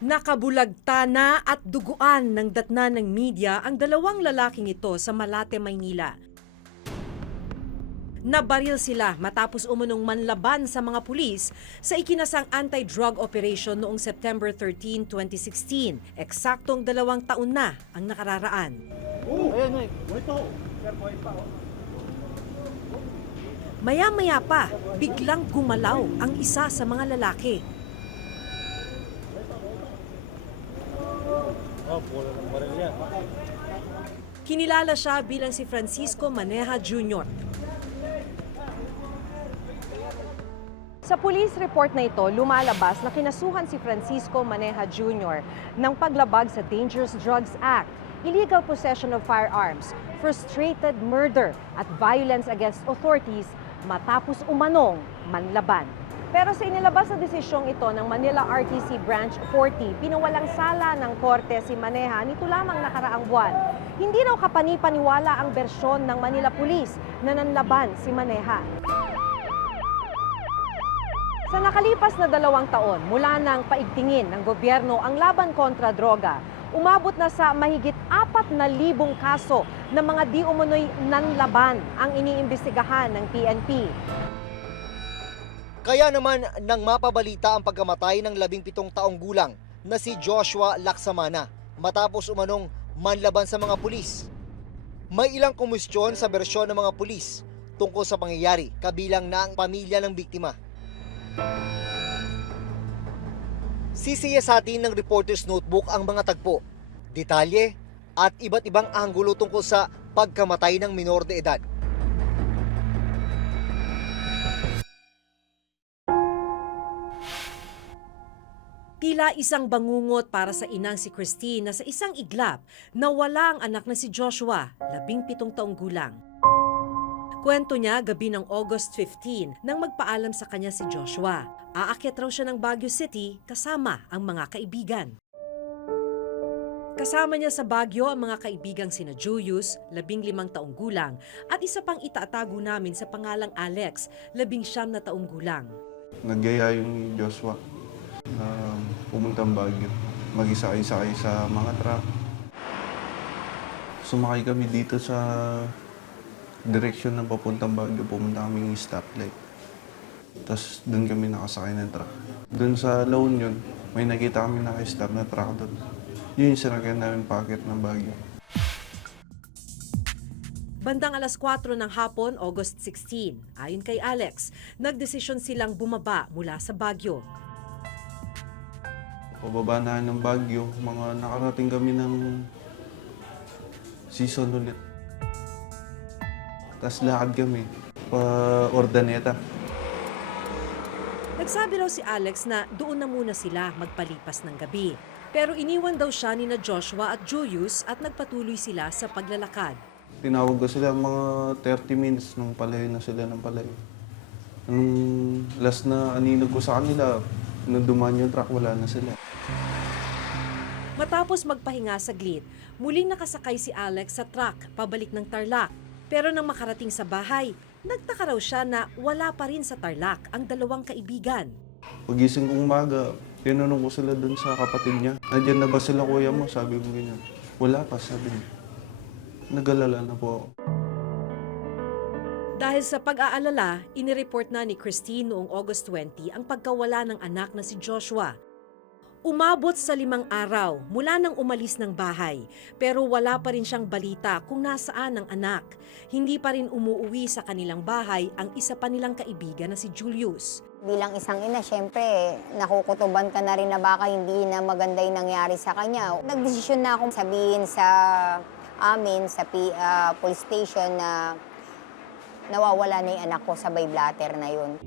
Nakabulagta na at duguan ng datna ng media ang dalawang lalaking ito sa Malate, Maynila. Nabaril sila matapos umunong manlaban sa mga pulis sa ikinasang anti-drug operation noong September 13, 2016. Eksaktong 2 taon na ang nakararaan. Maya-maya pa, biglang gumalaw ang isa sa mga lalaki. Kinilala siya bilang si Francisco Maneja Jr. Sa police report na ito, lumalabas na kinasuhan si Francisco Maneja Jr. ng paglabag sa Dangerous Drugs Act, illegal possession of firearms, frustrated murder at violence against authorities matapos umanong manlaban. Pero sa inilabas na desisyong ito ng Manila RTC Branch 40, pinawalang sala ng korte si Maneja nito lamang nakaraang buwan. Hindi raw kapani-paniwala ang bersyon ng Manila Police na nanlaban si Maneja. Sa nakalipas na 2 taon, mula nang paigtingin ng gobyerno ang laban kontra droga, umabot na sa mahigit 4,000 kaso ng mga di umunoy nanlaban ang iniimbestigahan ng PNP. Kaya naman nang mapabalita ang pagkamatay ng 17 taong gulang na si Joshua Laksamana matapos umanong manlaban sa mga pulis. May ilang kumustyon sa bersyon ng mga pulis tungkol sa pangyayari, kabilang na ang pamilya ng biktima. Sisiyasatin ng Reporter's Notebook ang mga tagpo, detalye at iba't ibang anggulo tungkol sa pagkamatay ng minor de edad. Tila isang bangungot para sa inang si Christine na sa isang iglap nawala ang anak na si Joshua, 17 taong gulang. Kwento niya gabi ng August 15 nang magpaalam sa kanya si Joshua. Aakyat raw siya ng Baguio City kasama ang mga kaibigan. Kasama niya sa Baguio ang mga kaibigang sina Julius, 15 taong gulang, at isa pang itatago namin sa pangalang Alex, 19 na taong gulang. Nagyaya yung Joshua pumuntang Baguio. Mag-isa-isakay sa mga truck. Sumakay kami dito sa direksyon ng papuntang Baguio. Pumunta kami ng stoplight. Tapos doon kami nakasakay ng truck. Doon sa La Union, may nakita kami naka-stop na truck doon. Yun yung sinakyan namin packet ng Baguio. Bandang 4:00 ng hapon, August 16, ayon kay Alex, nagdesisyon silang bumaba mula sa Baguio. Pababa na ng Baguio, mga nakarating kami ng season ulit. Tapos lakad kami pa Ordaneta. Nagsabi raw si Alex na doon na muna sila magpalipas ng gabi. Pero iniwan daw siya ni na Joshua at Julius at nagpatuloy sila sa paglalakad. Tinawag ko sila mga 30 minutes nung palayo na sila ng palayo. Nung last na aninag ko sa kanila, nung dumaan yung truck, wala na sila. Matapos magpahinga saglit, muling nakasakay si Alex sa truck pabalik ng Tarlac. Pero nang makarating sa bahay, nagtaka raw siya na wala pa rin sa Tarlac ang dalawang kaibigan. Pagising kong umaga, tinanong ko sila dun sa kapatid niya. Nandiyan na ba sila, kuya mo? Sabi mo ganyan. Wala pa, sabi niya. Nag-alala na po ako. Dahil sa pag-aalala, inireport na ni Christine noong August 20 ang pagkawala ng anak na si Joshua. Umabot sa 5 araw mula nang umalis ng bahay, pero wala pa rin siyang balita kung nasaan ang anak. Hindi pa rin umuuwi sa kanilang bahay ang isa pa nilang kaibigan na si Julius. Bilang isang ina, syempre, nakukutuban ka na rin na baka hindi na maganda yung nangyari sa kanya. Nagdesisyon na akong sabihin sa amin, sa police station na nawawala na yung anak ko sa by blatter na yun.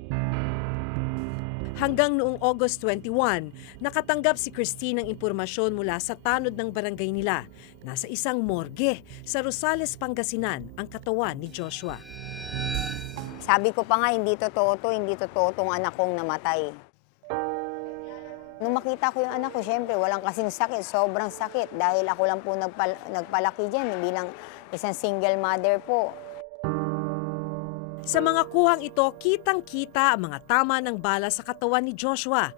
Hanggang noong August 21, nakatanggap si Christine ng impormasyon mula sa tanod ng barangay nila. Nasa isang morgue sa Rosales, Pangasinan ang katawan ni Joshua. Sabi ko pa nga, hindi totoo tong anak kong namatay. Nung makita ko yung anak ko, syempre, walang kasing sakit, sobrang sakit. Dahil ako lang po nagpalaki dyan, bilang isang single mother po. Sa mga kuhang ito, kitang-kita ang mga tama ng bala sa katawan ni Joshua.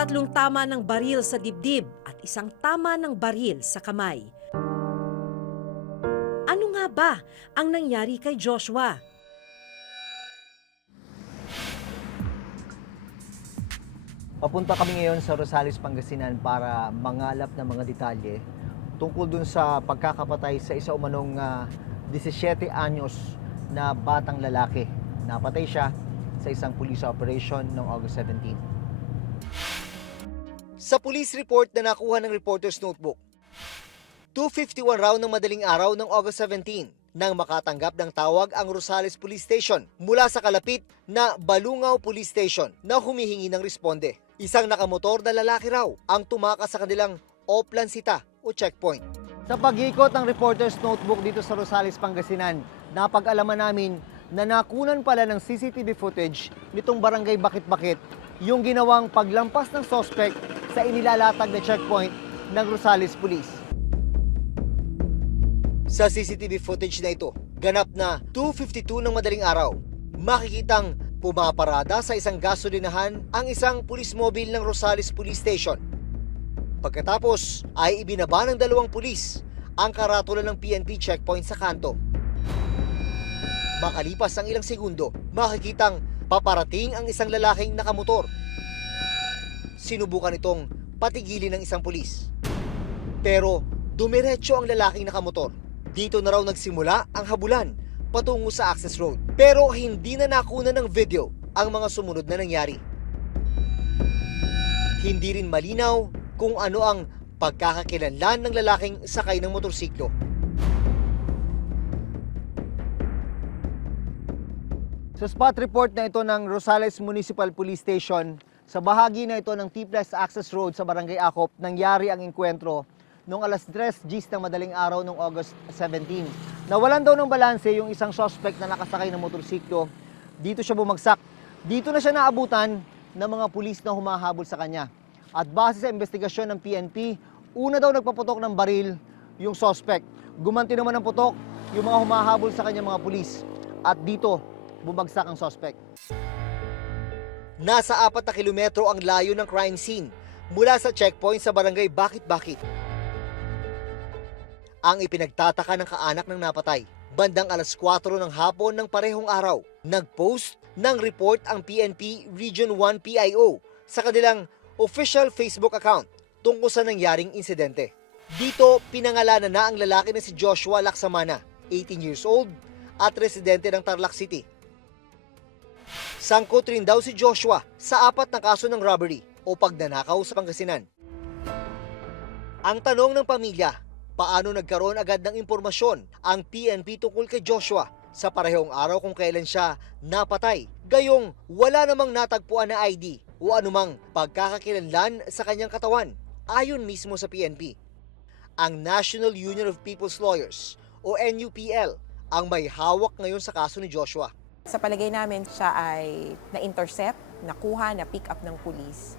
tatlong tama ng baril sa dibdib at isang tama ng baril sa kamay. Ano nga ba ang nangyari kay Joshua? Papunta kami ngayon sa Rosales, Pangasinan para mangalap ng mga detalye tungkol dun sa pagkakapatay sa isa umanong 17 anyos na batang lalaki. Napatay siya sa isang police operation noong August 17. Sa police report na nakuha ng reporter's notebook, 2:51 raw ng madaling araw ng August 17 nang makatanggap ng tawag ang Rosales Police Station mula sa kalapit na Balungaw Police Station na humihingi ng responde. Isang nakamotor na lalaki raw ang tumakas sa kanilang oplansita o checkpoint. Sa pag-ikot ng reporter's notebook dito sa Rosales, Pangasinan, napag-alaman namin na nakunan pala ng CCTV footage nitong barangay Bakit-Bakit yung ginawang paglampas ng suspect sa inilalatag na checkpoint ng Rosales Police. Sa CCTV footage na ito, ganap na 2:52 ng madaling araw, makikitang pumaparada sa isang gasolinahan ang isang police mobile ng Rosales Police Station. Pagkatapos ay ibinaba ng dalawang pulis ang karatula ng PNP checkpoint sa kanto. Makalipas ang ilang segundo, makikitang paparating ang isang lalaking nakamotor. Sinubukan itong patigilin ng isang pulis. Pero dumiretso ang lalaking nakamotor. Dito na raw nagsimula ang habulan patungo sa access road. Pero hindi na nakuna ng video ang mga sumunod na nangyari. Hindi rin malinaw kung ano ang pagkakakilanlan ng lalaking sakay ng motorsiklo. Sa spot report na ito ng Rosales Municipal Police Station, sa bahagi na ito ng T-Plus Access Road sa Barangay Acop, nangyari ang enkwentro noong alas 3:10 ng madaling araw noong August 17. Nawalan daw ng balanse yung isang suspect na nakasakay ng motorsiklo. Dito siya bumagsak. Dito na siya naabutan ng mga pulis na humahabol sa kanya. At base sa investigasyon ng PNP, una daw nagpaputok ng baril yung suspect. Gumanti naman ng putok yung mga humahabol sa kanya mga pulis. At dito, bumagsak ang suspect. Nasa 4 na kilometro ang layo ng crime scene mula sa checkpoint sa barangay Bakit-Bakit. Ang ipinagtataka ng kaanak ng napatay, bandang alas 4 ng hapon ng parehong araw, nag-post ng report ang PNP Region 1 PIO sa kanilang official Facebook account tungkol sa nangyaring insidente. Dito, pinangalanan na ang lalaki na si Joshua Laksamana, 18 years old, at residente ng Tarlac City. Sangkot rin daw si Joshua sa 4 na kaso ng robbery o pagnanakaw sa Pangasinan. Ang tanong ng pamilya, paano nagkaroon agad ng impormasyon ang PNP tungkol kay Joshua sa parehong araw kung kailan siya napatay? Gayong wala namang natagpuan na ID o anumang pagkakakilanlan sa kanyang katawan ayon mismo sa PNP. Ang National Union of People's Lawyers o NUPL ang may hawak ngayon sa kaso ni Joshua. Sa palagay namin, siya ay na-intercept, nakuha, na-pick up ng pulis.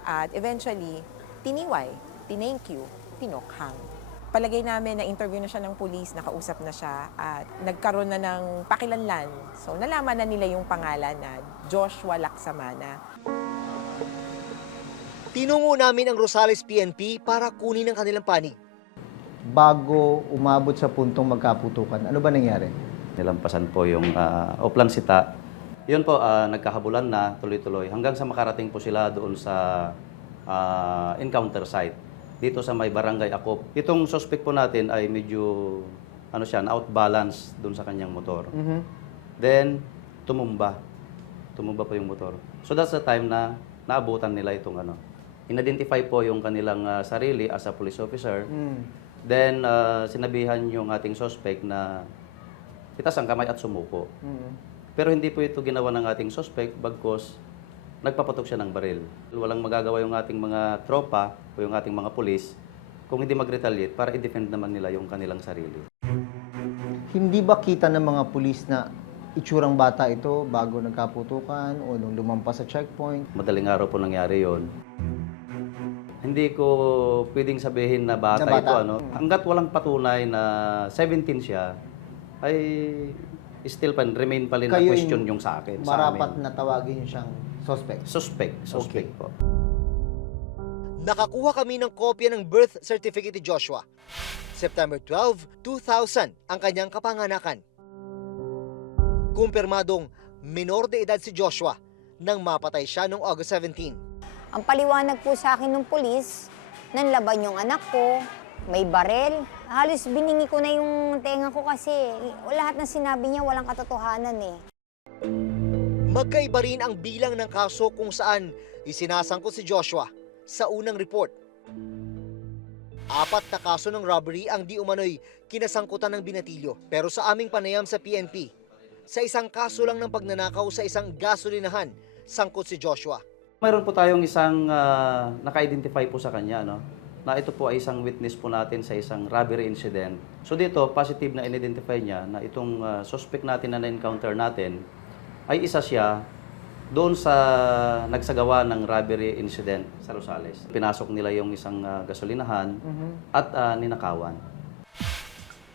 At eventually, tiniway, tinank you, pinokhang. Palagay namin na interview na siya ng pulis, nakausap na siya, at nagkaroon na ng pakilanlan. So, nalaman na nila yung pangalan na Joshua Laksamana. Tinungo namin ang Rosales PNP para kunin ang kanilang panig. Bago umabot sa puntong magkaputukan, ano ba nangyari? Nilampasan po yung oplansita. Yun po, nagkahabulan na tuloy-tuloy hanggang sa makarating po sila doon sa encounter site dito sa may barangay Acop. Itong suspect po natin ay medyo outbalance doon sa kanyang motor. Then tumumba po yung motor. So that's the time na naabutan nila itong in-identify po yung kanilang sarili as a police officer. Then sinabihan yung ating suspect na itaas ang kamay at sumuko. Pero hindi po ito ginawa ng ating suspect bagkus nagpapatok siya ng baril. Walang magagawa yung ating mga tropa o yung ating mga pulis kung hindi mag-retaliate para i-defend naman nila yung kanilang sarili. Hindi ba kita ng mga pulis na itsurang bata ito bago nagkaputukan o nung lumampas sa checkpoint? Madaling araw po nangyari yon. Hindi ko pwedeng sabihin na bata, ito. Hanggat walang patunay na 17 siya, ay still remain pa rin na question yung sa akin. Marapat na tawagin siyang suspect. Suspect Okay. po. Nakakuha kami ng kopya ng birth certificate ni Joshua. September 12, 2000 ang kanyang kapanganakan. Kumpirmadong minor de edad si Joshua nang mapatay siya noong August 17. Ang paliwanag po sa akin ng pulis, nanlaban yung anak ko, may barel. Halos biningi ko na yung tenga ko kasi lahat ng sinabi niya walang katotohanan eh. Magkaiba rin ang bilang ng kaso kung saan isinasangkot si Joshua sa unang report. 4 na kaso ng robbery ang di umano'y kinasangkutan ng binatilyo. Pero sa aming panayam sa PNP, sa isang kaso lang ng pagnanakaw sa isang gasolinahan, sangkot si Joshua. Mayroon po tayong isang naka-identify po sa kanya, no? Na ito po ay isang witness po natin sa isang robbery incident. So dito, positive na in-identify niya na itong suspect natin na na-encounter natin ay isa siya doon sa nagsagawa ng robbery incident sa Rosales. Pinasok nila yung isang gasolinahan at ninakawan.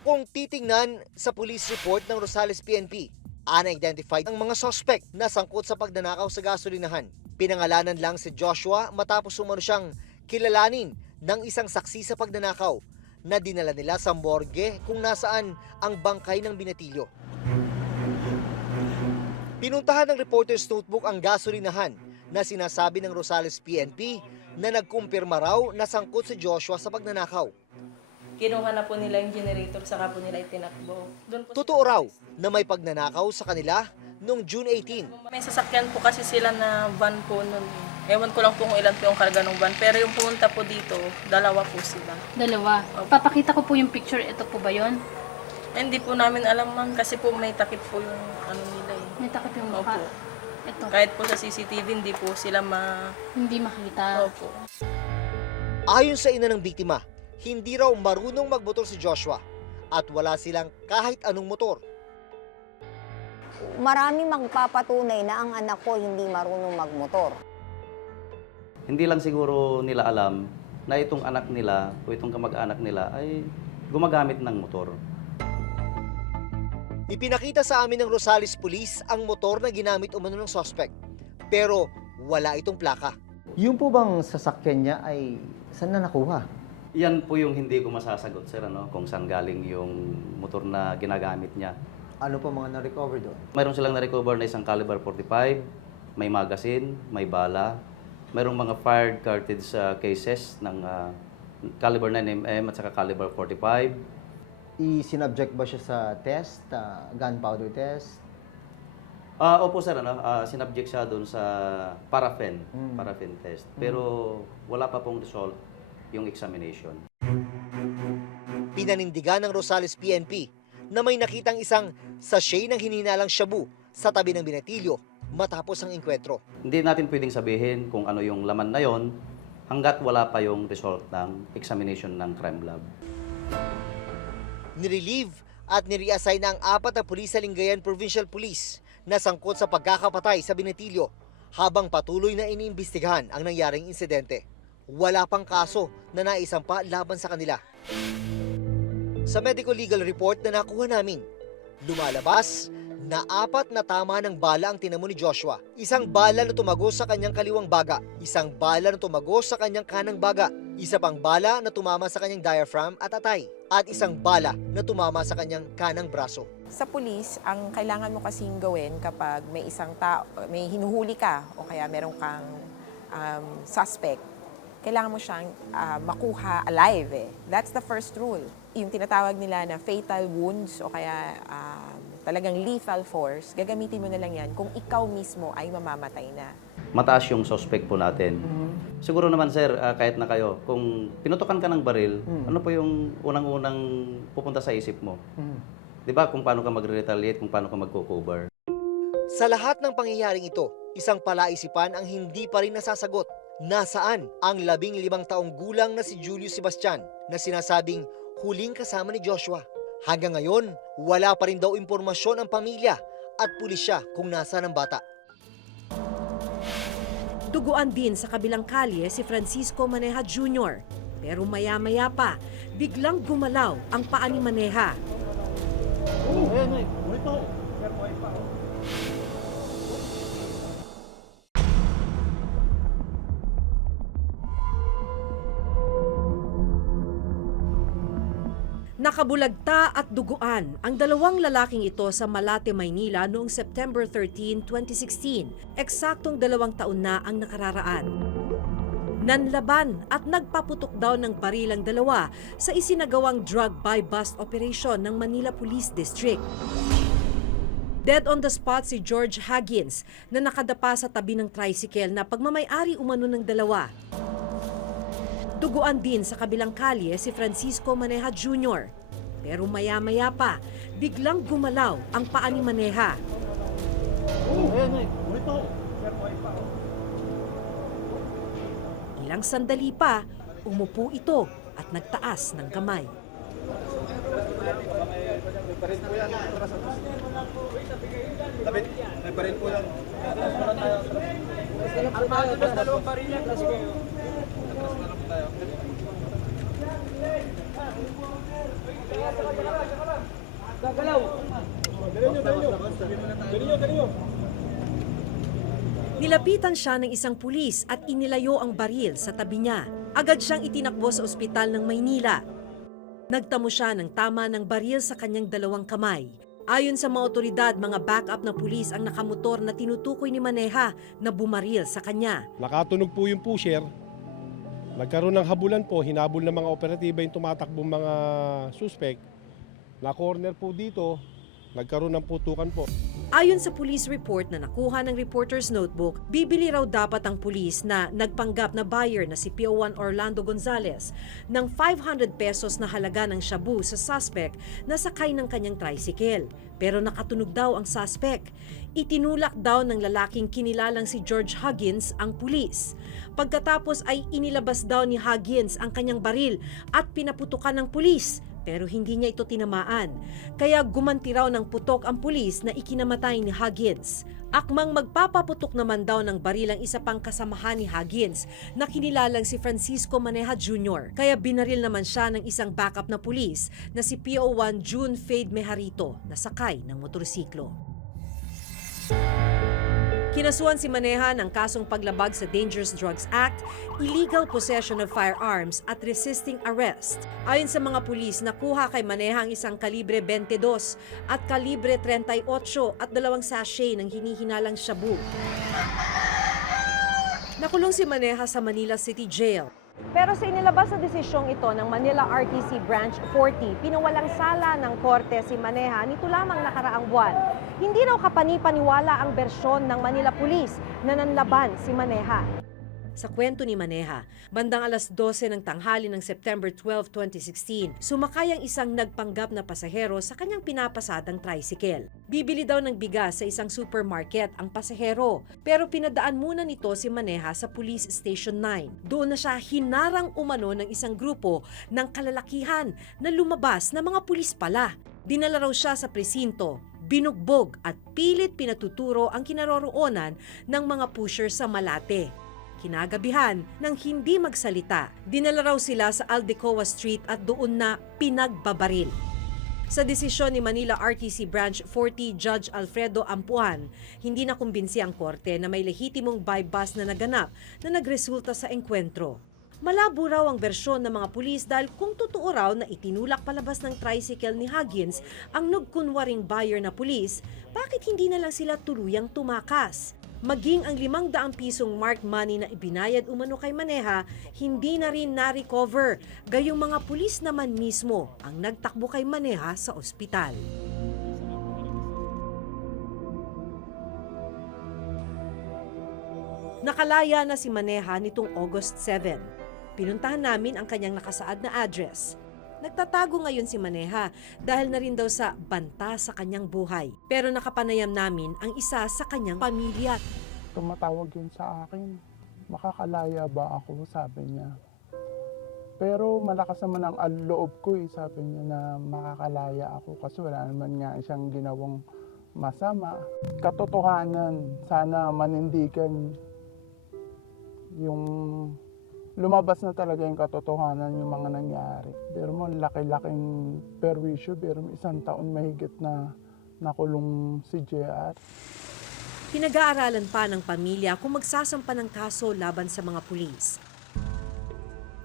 Kung titingnan sa police report ng Rosales PNP, unidentified ang mga suspect na sangkot sa pagnanakaw sa gasolinahan. Pinangalanan lang si Joshua matapos umano siyang kilalanin ng isang saksi sa pagnanakaw na dinala nila sa morgue kung nasaan ang bangkay ng binatilyo. Pinuntahan ng reporter's notebook ang gasolinahan na sinasabi ng Rosales PNP na nagkumpirma raw na sangkot si Joshua sa pagnanakaw. Kinuha na po nila yung generator, saka po nila itinakbo. Totoo raw na may pagnanakaw sa kanila noong June 18. May sasakyan po kasi sila na van po nun. Ewan ko lang po kung ilan po yung karga ng van. Pero yung pumunta po dito, 2 po sila. Dalawa. Papakita ko po yung picture. Ito po ba yun? Hindi po namin alam ma'am kasi po may takip po yung ano nila eh. May takip yung mukha. Opo. Ito. Kahit po sa CCTV, hindi po sila Hindi makita. Opo. Ayon sa ina ng biktima, hindi raw marunong magmotor si Joshua at wala silang kahit anong motor. Marami magpapatunay na ang anak ko hindi marunong magmotor. Hindi lang siguro nila alam na itong anak nila o itong kamag-anak nila ay gumagamit ng motor. Ipinakita sa amin ng Rosales Police ang motor na ginamit umano ng suspect. Pero wala itong plaka. Yung po bang sasakyan niya ay saan na nakuha? Yan po yung hindi ko masasagot, sir, ano, kung saan galing yung motor na ginagamit niya. Ano po mga na-recover doon? Mayroon silang na-recover na isang caliber 45, may magazine, may bala, mayroong mga fired cartridge cases ng caliber 9mm at saka caliber 45. I-sinubject ba siya sa test, gunpowder test? Opo sir, sinubject siya doon sa paraffin test. Pero wala pa pong result yung examination. Pinanindigan ng Rosales PNP na may nakitang isang sachet ng hininalang shabu sa tabi ng binatilyo matapos ang inkwentro. Hindi natin pwedeng sabihin kung ano yung laman na yon hanggat wala pa yung result ng examination ng crime lab. Nirelieve at nireassign na ang 4 na pulis sa Lingayen Provincial Police na sangkot sa pagkakapatay sa binatilyo habang patuloy na iniimbestigahan ang nangyaring insidente. Wala pang kaso na naisampa laban sa kanila. Sa medical legal report na nakuha namin, lumalabas na 4 na tama ng bala ang tinamo ni Joshua. Isang bala na tumagos sa kanyang kaliwang baga, isang bala na tumagos sa kanyang kanang baga, isa pang bala na tumama sa kanyang diaphragm at atay, at isang bala na tumama sa kanyang kanang braso. Sa pulis, ang kailangan mo kasing gawin kapag may isang tao, may hinuhuli ka o kaya meron kang suspect, kailangan mo siyang makuha alive eh. That's the first rule. Yung tinatawag nila na fatal wounds o kaya talagang lethal force, gagamitin mo na lang yan kung ikaw mismo ay mamamatay na. Mataas yung suspect po natin. Siguro naman sir, kahit na kayo, kung pinutukan ka ng baril, ano po yung unang-unang pupunta sa isip mo? Di ba kung paano ka magre-retaliate, kung paano ka magko-cover? Sa lahat ng pangyayaring ito, isang palaisipan ang hindi pa rin nasasagot. Nasaan ang 15 taong gulang na si Julius Sebastian na sinasabing huling kasama ni Joshua? Hanggang ngayon, wala pa rin daw impormasyon ang pamilya at pulisya kung nasaan ang bata. Duguan din sa kabilang kalye si Francisco Maneja Jr. Pero maya-maya pa, biglang gumalaw ang paa ni Maneja. Nakabulagta at duguan ang dalawang lalaking ito sa Malate, Maynila noong September 13, 2016. Eksaktong 2 taon na ang nakararaan. Nanlaban at nagpaputok daw ng baril ang dalawa sa isinagawang drug buy-bust operation ng Manila Police District. Dead on the spot si George Huggins na nakadapa sa tabi ng tricycle na pagmamay-ari umano ng dalawa. Duguan din sa kabilang kalye si Francisco Maneja Jr. Pero maya-maya pa, biglang gumalaw ang paa ni Maneja. Ilang sandali pa, umupo ito at nagtaas ng kamay. Nilapitan siya ng isang pulis at inilayo ang baril sa tabi niya. Agad siyang itinakbo sa ospital ng Maynila. Nagtamo siya ng tama ng baril sa kanyang 2 kamay. Ayon sa mga otoridad, mga backup na pulis ang nakamotor na tinutukoy ni Maneja na bumaril sa kanya. Nakatunog po yung pusher. Nagkaroon ng habulan po, hinabol ng mga operatiba yung tumatakbong mga suspect. Na-corner po dito, nagkaroon ng putukan po. Ayon sa police report na nakuha ng reporter's notebook, bibili raw dapat ang pulis na nagpanggap na buyer na si PO1 Orlando Gonzales ng 500 pesos na halaga ng shabu sa suspect na sakay ng kanyang tricycle. Pero nakatunog daw ang suspect. Itinulak daw ng lalaking kinilalang si George Huggins ang pulis. Pagkatapos ay inilabas daw ni Huggins ang kanyang baril at pinaputukan ng pulis. Pero hindi niya ito tinamaan. Kaya gumanti raw ng putok ang pulis na ikinamatay ni Huggins. Akmang magpapaputok naman daw ng baril ang isa pang kasamahan ni Huggins na kinilalang si Francisco Maneja Jr. Kaya binaril naman siya ng isang backup na pulis na si PO1 June Fade Mejarito na sakay ng motorsiklo. Kinasuhan si Maneja ng kasong paglabag sa Dangerous Drugs Act, illegal possession of firearms at resisting arrest. Ayon sa mga pulis, nakuha kay Maneja ang isang kalibre 22 at kalibre 38 at 2 sachet ng hinihinalang shabu. Nakulong si Maneja sa Manila City Jail. Pero sa inilabas na desisyong ito ng Manila RTC Branch 40, pinawalang sala ng korte si Maneja nito lamang nakaraang buwan. Hindi raw kapani-paniwala ang bersyon ng Manila Police na nanlaban si Maneja. Sa kwento ni Maneja, bandang alas 12 ng tanghali ng September 12, 2016, sumakay ang isang nagpanggap na pasahero sa kanyang pinapasadang tricycle. Bibili daw ng bigas sa isang supermarket ang pasahero, pero pinadaan muna nito si Maneja sa Police Station 9. Doon na siya hinarang umano ng isang grupo ng kalalakihan na lumabas na mga pulis pala. Dinala raw siya sa presinto, binugbog at pilit pinatuturo ang kinaroroonan ng mga pusher sa Malate. Kinagabihan, nang hindi magsalita, dinala raw sila sa Aldecoa Street at doon na pinagbabaril. Sa desisyon ni Manila RTC Branch 40 Judge Alfredo Ampuan, hindi na kumbinsi ang korte na may lehitimong buy-bust na naganap na nagresulta sa engkwentro. Malabo raw ang bersyon ng mga pulis dahil kung totoo raw na itinulak palabas ng tricycle ni Huggins ang nagkunwaring buyer na pulis, bakit hindi na lang sila tuluyang tumakas? Maging ang 500 pisong marked money na ibinayad umano kay Maneja, hindi na rin na-recover. Gayong mga pulis naman mismo ang nagtakbo kay Maneja sa ospital. Nakalaya na si Maneja nitong August 7. Pinuntahan namin ang kanyang nakasaad na address. Nagtatago ngayon si Maneja dahil na rin daw sa banta sa kanyang buhay. Pero nakapanayam namin ang isa sa kanyang pamilya. Tumatawag yun sa akin. Makakalaya ba ako? Sabi niya. Pero malakas naman ang loob ko sabi niya na makakalaya ako kasi wala naman nga siyang ginawang masama. Katotohanan, sana manindigan yung lumabas na talaga yung katotohanan yung mga nangyari. Pero mo, laki-laking perwisyo, pero 1 taon mahigit na nakulong si JR. Pinag-aaralan pa ng pamilya kung magsasampa ng kaso laban sa mga pulis.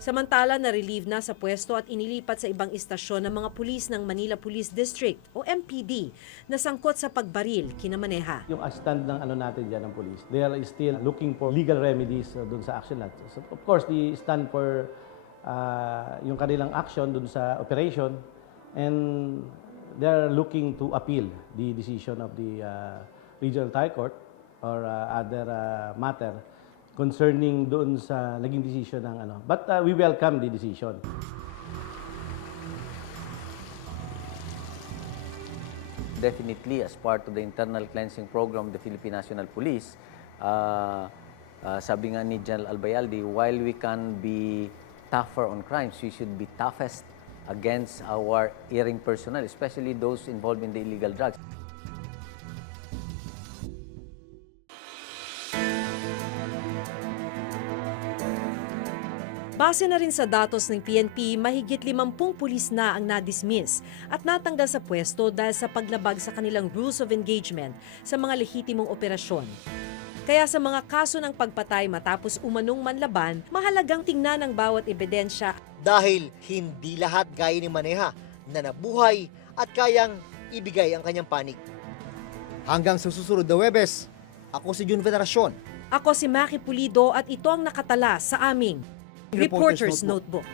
Samantala, na-relieve na sa pwesto at inilipat sa ibang istasyon ng mga pulis ng Manila Police District o MPD na sangkot sa pagbaril kina Maneja. Yung stand ng natin dyan ng police, they are still looking for legal remedies dun sa action natin. So, of course, the stand for yung kanilang action dun sa operation, and they are looking to appeal the decision of the Regional Trial Court or other matter concerning doon sa naging decision ng But we welcome the decision. Definitely, as part of the internal cleansing program of the Philippine National Police, sabi nga ni General Albayalde, while we can be tougher on crimes, we should be toughest against our erring personnel, especially those involved in the illegal drugs. Base na rin sa datos ng PNP, mahigit 50 pulis na ang na-dismiss at natanggal sa pwesto dahil sa paglabag sa kanilang rules of engagement sa mga lehitimong operasyon. Kaya sa mga kaso ng pagpatay matapos umanong manlaban, mahalagang tingnan ang bawat ebidensya. Dahil hindi lahat gaya ni Maneja na nabuhay at kayang ibigay ang kanyang panig. Hanggang sa susunod na Huwebes, ako si Jun Veneracion. Ako si Maki Pulido at ito ang nakatala sa aming Reporter's Notebook.